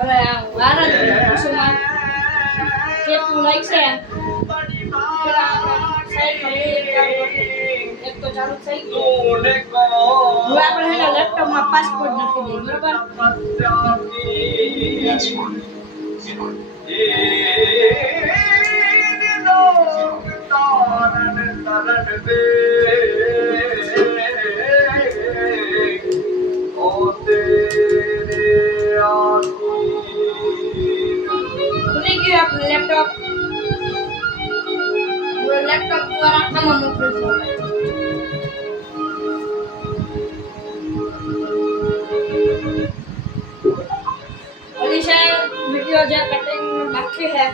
હવે વારા દિવસોમાં કેટલું લાગશે પેલા એક તો ચાલુ થઈ ગયું હવે આપણે એના લેપટોપમાં પાસપોર્ટ નાખી દઈએ બરાબર खुली गई अपने लैपटॉप वो लैपटॉप द्वारा हम मोकल छो अलीशा वीडियो जो कटिंग बाकी है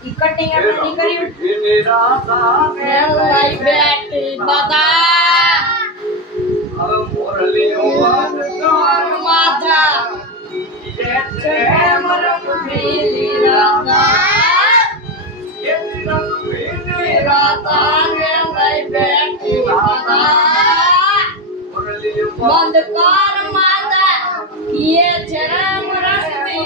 ये कटिंग अपने नहीं करी लाइव बैट बता मुरली माता बंद कर माता ये जन्म रस्ती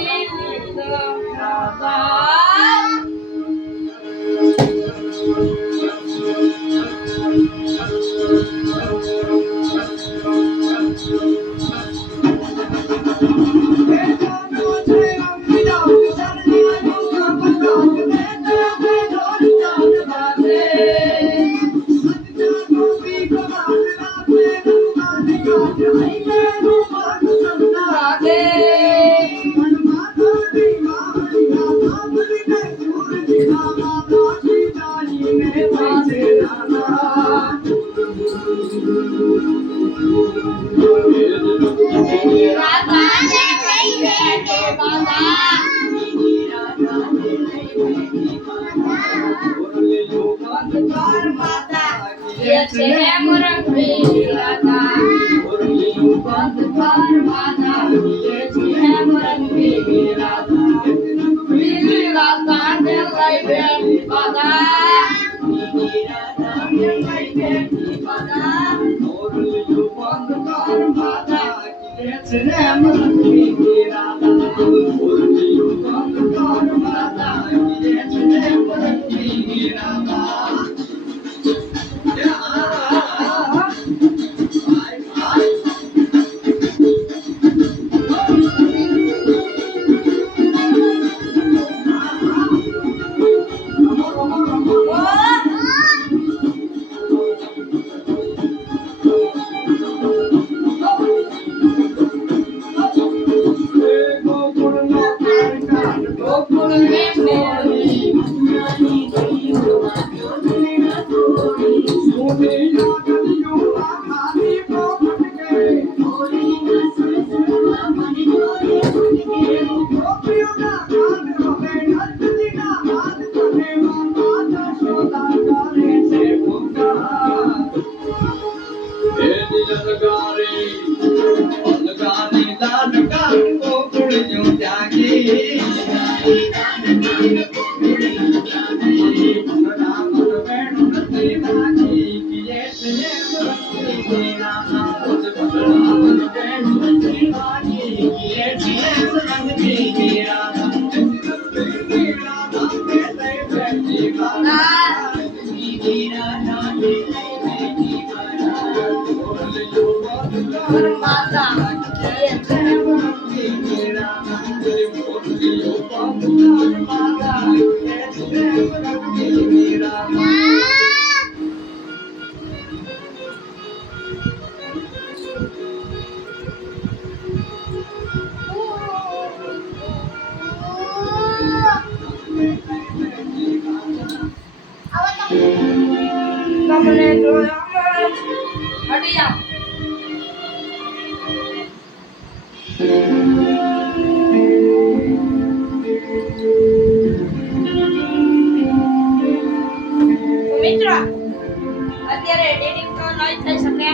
અત્યારે એડિટિંગ તો નહીં થઈ શકે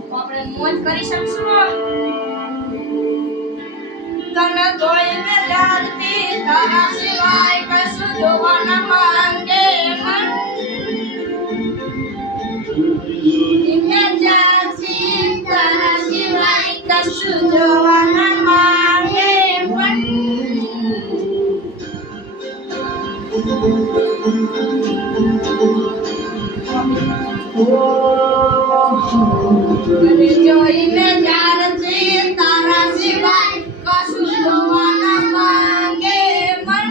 તો આપણે મોજ કરી શકશું તમે જોઈને જાણતી તારા સિવાય કશું જોવા ન માંગે મન ઇને જાણતી તારા સિવાય કશું જોવા ન માંગે મન અને જોઈને જ્યારથી તારા સિવાય કશું જોવા ન માંગે મન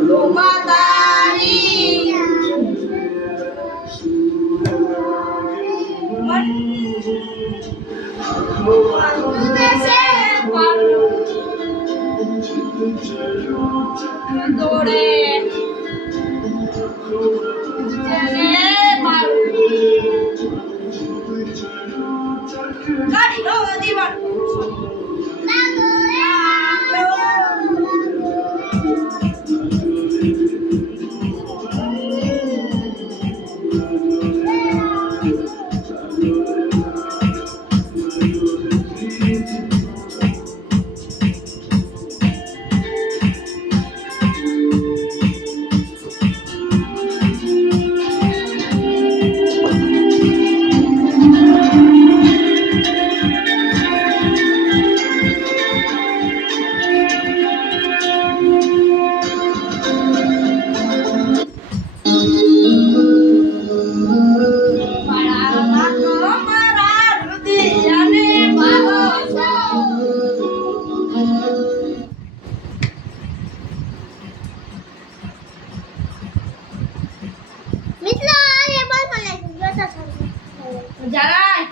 ડોબા તારી મન દોડે ગાડી નો દીવાન Jalan.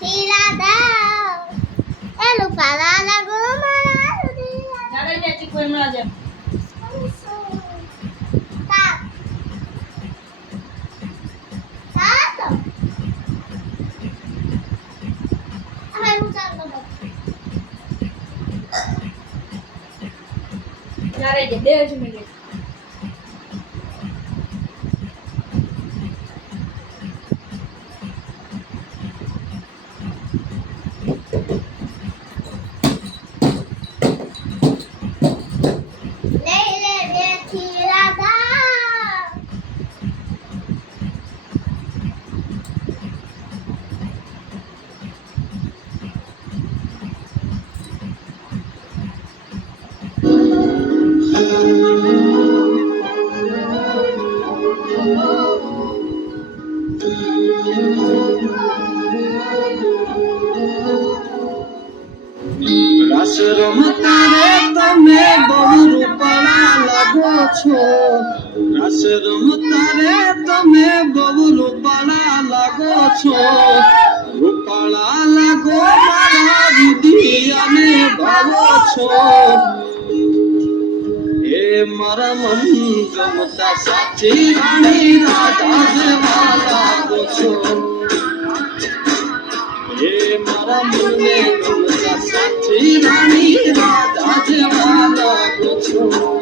Siladau. Lupa lah lagu mana dia. Jalan dia cikgu yang belajar. Tak. Satu. Apa yang ucap kamu? Jalan dia cuma dia. રમતારે તમે બહુ રૂપાળા લાગો છો રાસ રમતારે તમે બહુ રૂપાળા લાગો છો રૂપાળા લાગો મારા વિધિયાને ભાવો છો એ મારા મન ગમતા સાચી રાણી રાધા જેવા લાગો છો એ મારા મનને ગમતા સાચી રાણી રાધા જેવા લાગો છો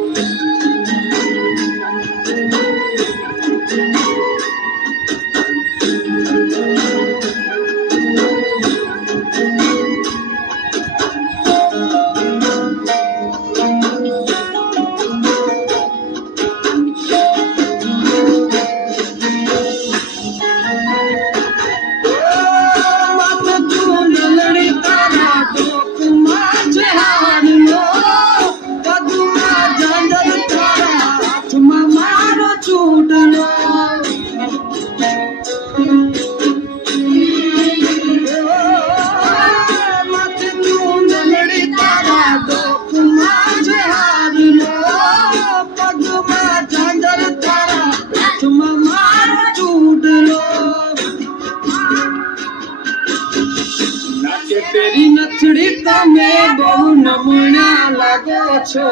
तेरी नथड़ी तमे बहु नमूना लागो छो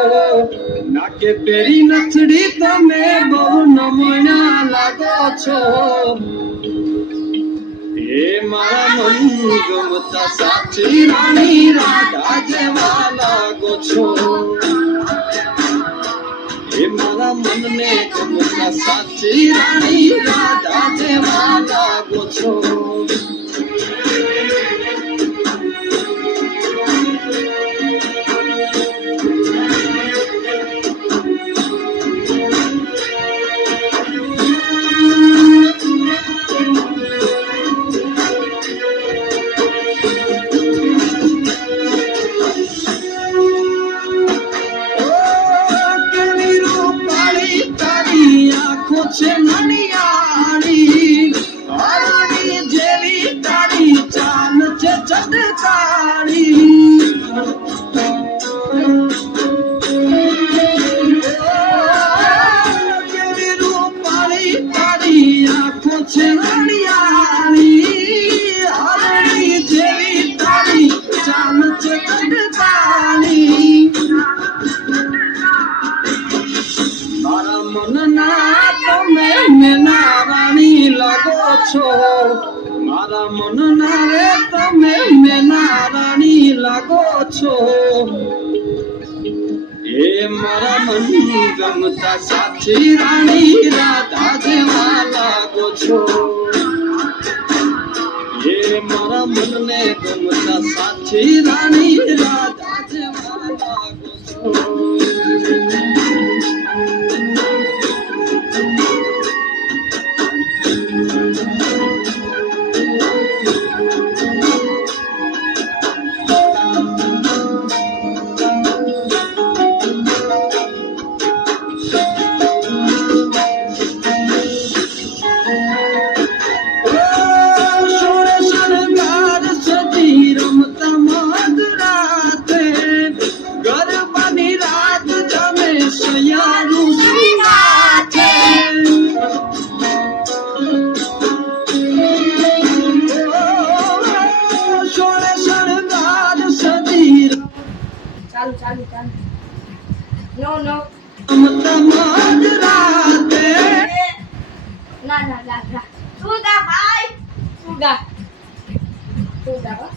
नाके तेरी नथड़ी तमे बहु नमूना लागो छो ए मारा मन गमता साची रानी राधा जेवा लागो छो ए मारा मन ने गमता साची रानी राधा जेवा लागो छो ચડતાળી કેવી રૂપાળી તારી આંખો છે હરિયાળી હરણી જેવી તારી ચાલ છે ચડતાળી મારા મનના તમે મેના રાણી લાગો છો મારા મનના રે તમે મેના રાણી લાગો છો એ મારા મન ગમતા સાચી રાણી રાધા જેવા લાગો છો એ મારા મનને ગમતા સાચી રાણી રાધા જેવા લાગો છો ચાલુ નો નો ના તું ગા ભાઈ તું ગા તું ગા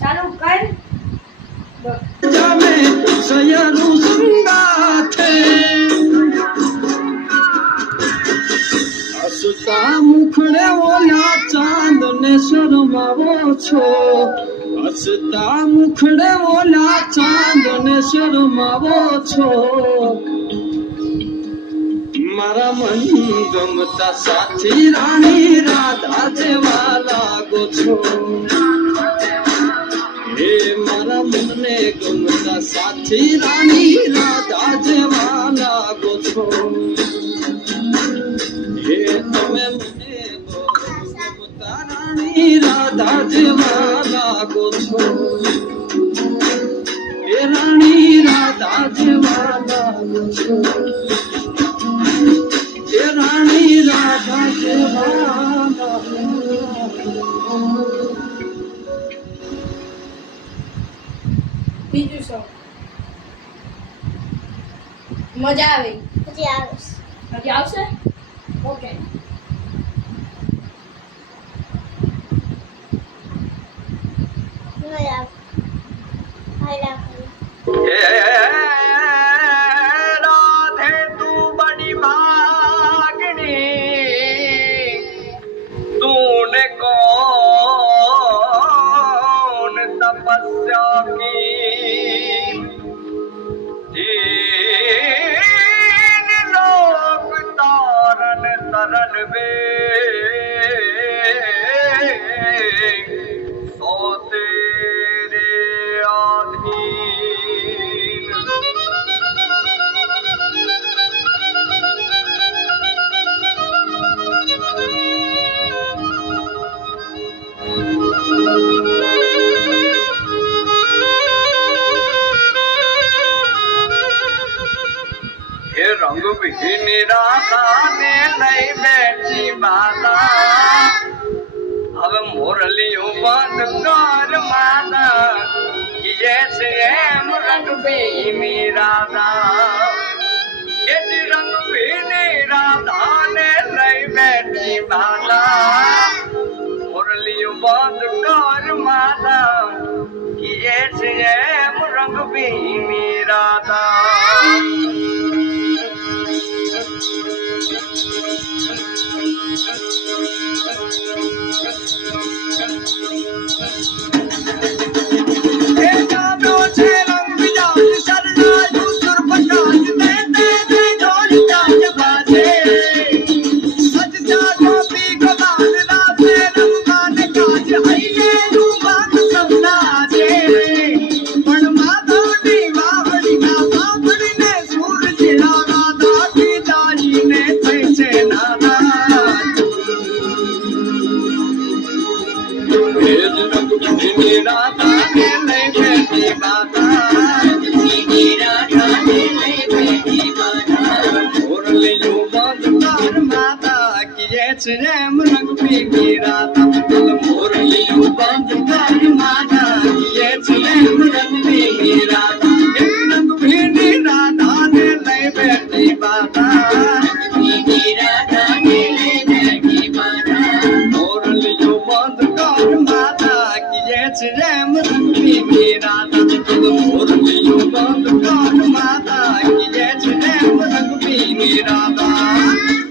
ચાલુ કર જામે સયાનું સંગાથે હસતા મુખડે ઓલા ચાંદને શરમાવો છો હસતા મુખડે ઓલા ચાંદને શરમાવો છો મારા મન ગમતા સાચી રાણી રાધા જેવા લાગો છો હે મારા મનને ગમતા સાચી રાણી રાધા જેવા લાગો છો હે તમે મને ગમતા રાણી રાધા જેવા લાગો છો હે રાણી રાધા જેવા લાગો છો હે રાણી રાધા જેવા લાગો બીજું શું મજા આવે હજી આવશે ઓકે राधे तू बड़ी भागनी तूने कौन तपस्या की तीन लोक तारन तरन वे सो तेरे आधीन ये रंग विहीन राधा ने नहीं बैठी माता अब मुरलियों बंद कर माता जैसे रंग विहीन राधा ये रंग विहीन राधा ने नहीं बैठी माता मुरलियों बंद कर माता जैसे रंग विहीन राधा सच जागो पी ભીની રાધા ને લઈ બેઠી માતા ભીની રાધા ને લઈ બેઠી માતા મોરલીયું બંધ કર માતા કીએ છે રેમ રંગ ભીની રાધા મોરલીયું બંધ કર માતા કીએ છે રેમ રંગ ભીની રાધા રંગ ભીની રાધા ને લઈ બેઠી માતા ભીની રાધા ને લઈ બેઠી માતા મોરલીયું બંધ કર માતા કીએ છે રેમ રંગ ભીની રાધા મોરલીયું બંધ કર માતા કીએ છે રેમ રંગ ભીની રાધા